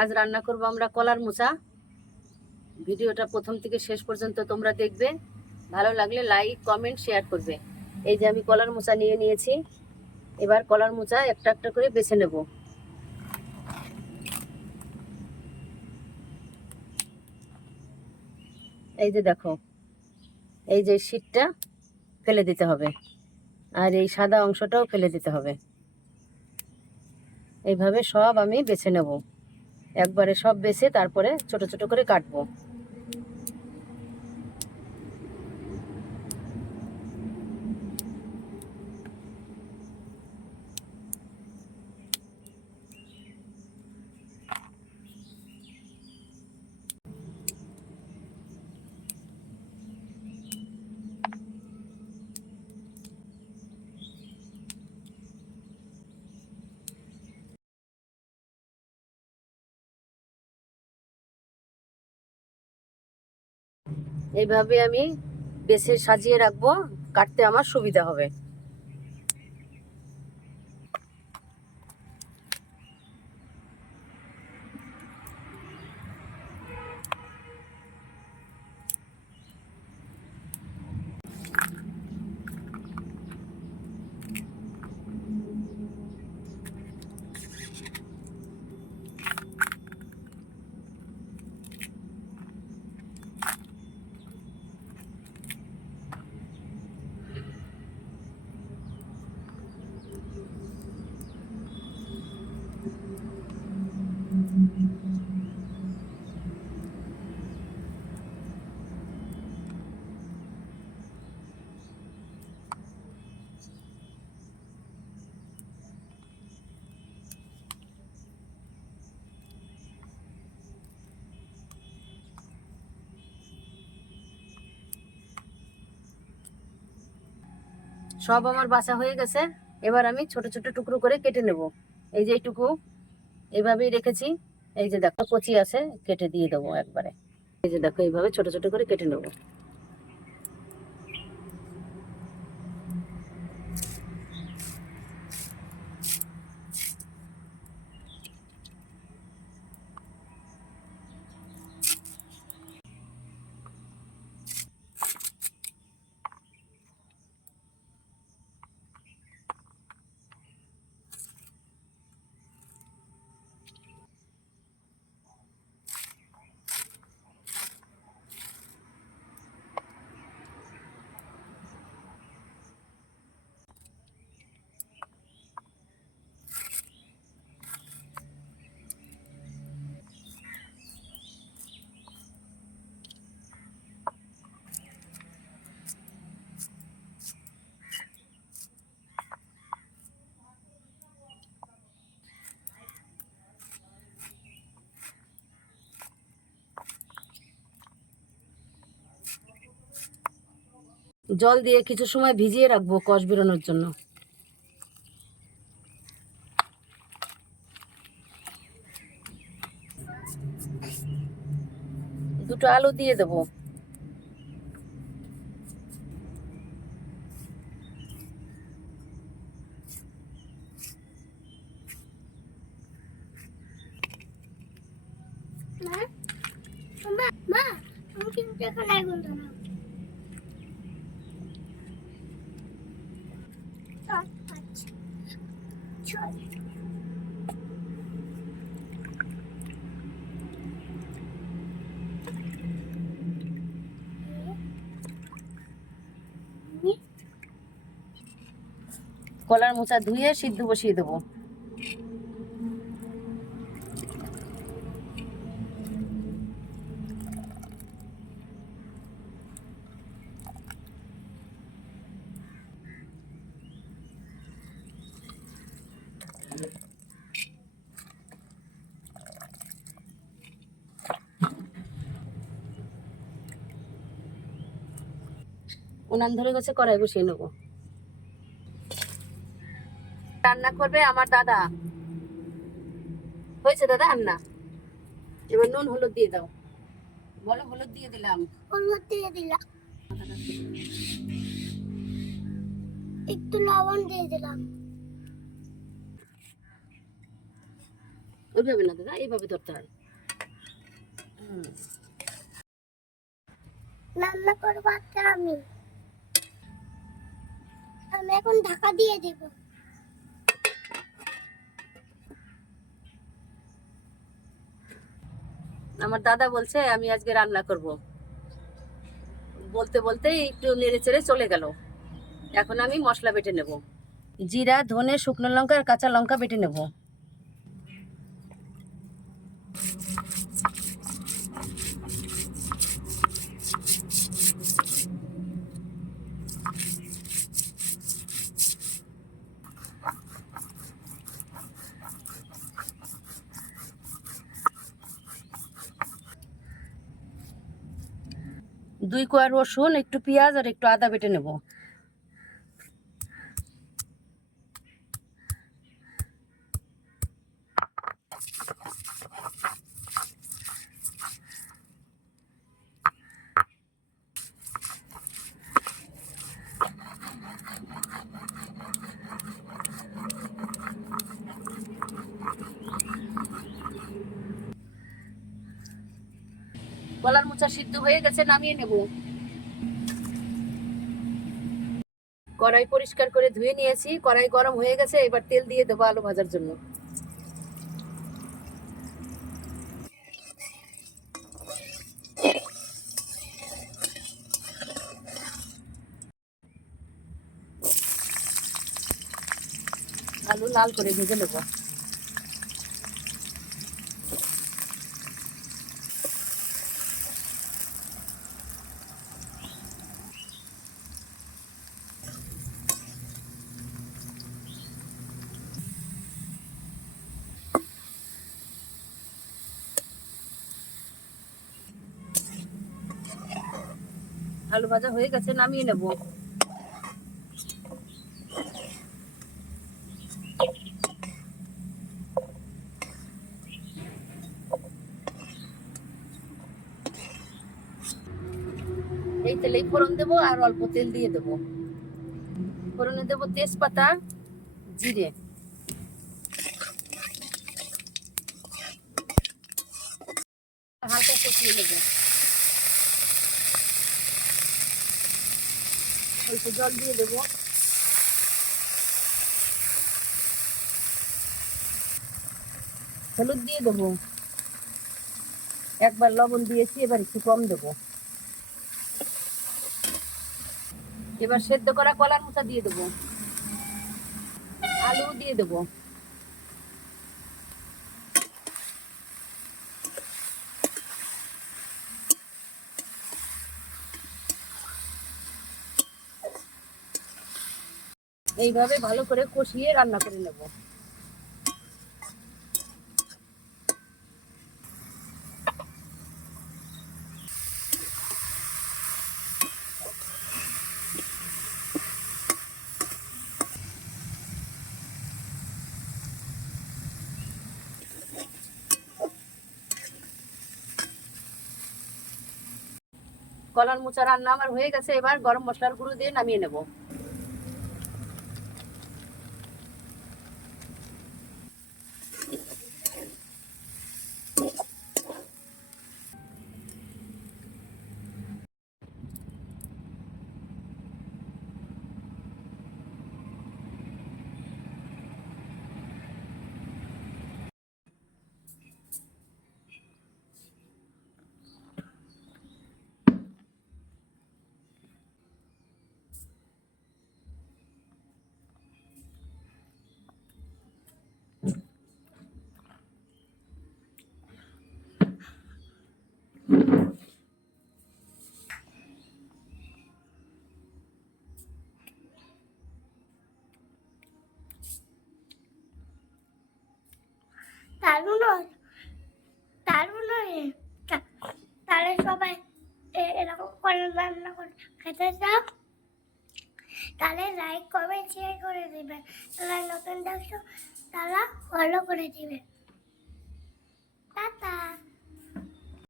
আজ রান্না করব আমরা কলার মোচা। ভিডিওটা প্রথম থেকে শেষ পর্যন্ত তোমরা দেখবে, ভালো লাগলে লাইক কমেন্ট শেয়ার করবে। এই যে আমি কলার মোচা নিয়ে নিয়েছি, এবার কলার মোচা একটা একটা করে বেছে নেব। এই যে দেখো, এই যে শীটটা ফেলে দিতে হবে, আর এই সাদা অংশটাও ফেলে দিতে হবে। এইভাবে সব আমি বেছে নেব, একবারে সব বেছে তারপরে ছোট ছোট করে কাটবো। এইভাবে আমি বেছে সাজিয়ে রাখবো, কাটতে আমার সুবিধা হবে। সব আমার বাছা হয়ে গেছে, এবার আমি ছোট ছোট টুকরো করে কেটে নেব। এই যে এইটুকু এইভাবেই রেখেছি, এই যে দেখো কচি আছে, কেটে দিয়ে দেবো একবারে। এই যে দেখো এইভাবে ছোট ছোট করে কেটে নেব। জল দিয়ে কিছু সময় ভিজিয়ে রাখবো কষ বেরোনোর জন্য। দুটো আলু দিয়ে দেবো। কলার মোচা ধুয়ে সিদ্ধ বসিয়ে দেবো। উনান ধরে গেছে, কড়াই বসিয়ে নেবো। রান্না করবে আমার দাদা। হয়েছে দাদা রান্না? এবার নুন হলুদ দিয়ে দাও। বলো হলুদ দিয়ে দিলাম। হলুদ দিয়ে দিলাম, একটু লবণ দিয়ে দিলাম, ওইভাবে না দাদা, এইভাবে ধরতে হয়। রান্না করবো আজকে আমি। আমি এখন ঢাকা দিয়ে দেব। আমার দাদা বলছে আমি আজকে রান্না করব, বলতে বলতেই একটু নেড়ে চেড়ে চলে গেল। এখন আমি মশলা বেটে নেব। জিরা, ধনে, শুকনো লঙ্কা আর কাঁচা লঙ্কা বেটে নেব। দুই কোয়া রসুন, একটু পেঁয়াজ আর একটু আদা বেটে নেব। কলার মোচা সিদ্ধ হয়ে গেছে, নামিয়ে নেব। কড়াই পরিষ্কার করে ধুয়ে নিয়েছি, কড়াই গরম হয়ে গেছে, এবার তেল দিয়ে দেবো আলু ভাজার জন্য। আলু লাল করে ভেজে নেব। আলু ভাজা হয়ে গেছে, নামিয়ে নেব। এই তেলেই ফোড়ন দেবো আর অল্প তেল দিয়ে দেবো। ফোড়নে দেবো তেজপাতা, জিরে। হালকা কষিয়ে নেব। অল্প জল দিয়ে দেবো। হলুদ দিয়ে দেবো। একবার লবণ দিয়েছি, এবার একটু কম দেবো। এবার সেদ্ধ করা কলার মোচা দিয়ে দেবো। আলু দিয়ে দেবো। এইভাবে ভালো করে কষিয়ে রান্না করে নেব। কলার মোচা রান্না আমার হয়ে গেছে, এবার গরম মশলার গুঁড়ো দিয়ে নামিয়ে নেব। তাহলে সবাই এরকম করে রান্না করে খেতে চাও, তাহলে লাইক কমেন্ট শেয়ার করে দিবেন। তারা নতুন দেখছো তারা ফলো করে দিবেন। টাটা।